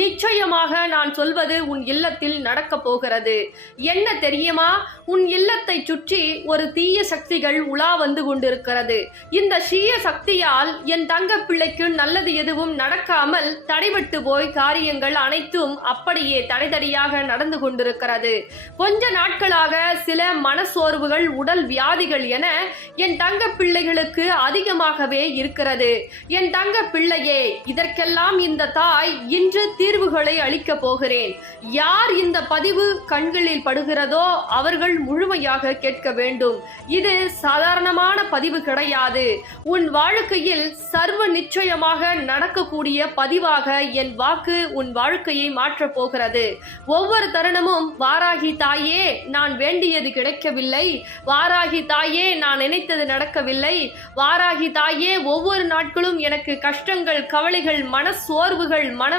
நிச்சயமாக நான் சொல்வது உன் இல்லத்தில் நடக்கப் போகிறது. என்ன தெரியுமா? உன் இல்லத்தை சுற்றி ஒரு தீய சக்திகள் உலா வந்து கொண்டிருக்கிறது. இந்த தீய சக்தியால் என் தங்க பிள்ளைக்கு நல்லது எதுவும் நடக்காமல் தடைபட்டு போய் காரியங்கள் அனைத்தும் அப்படியே தடைதடியாக நடந்து கொண்டிருக்கிறது. கொஞ்ச நாட்களாக சில மனசோர்வுகள், உடல் வியாதிகள் என என் தங்க பிள்ளைகளுக்கு அதிகமாகவே இருக்கிறது. என் தங்க பிள்ளையே, இதற்கெல்லாம் இந்த தாய் இன்று தீர்வுகளை அளிக்க போகிறேன். யார் இந்த பதிவு கண்களில் படுகிறதோ அவர்கள் முழுமையாக கேட்க வேண்டும். இது சாதாரணமான பதிவு கிடையாது. உன் வாழ்க்கையில் சர்வ நிச்சயமாக நடக்கக்கூடிய பதிவாக என் வாக்கு உன் வாழ்க்கையை மாற்றப் போகிறது. ஒவ்வொரு தருணமும் வாராகி தாயே, நான் வேண்டியது கிடைக்கவில்லை, வாராகி தாயே, நான் நினைத்தது நடக்கவில்லை, வாராகி தாயே, ஒவ்வொரு நாட்களும் எனக்கு கஷ்டங்கள், கவலைகள், மன சோர்வுகள், மன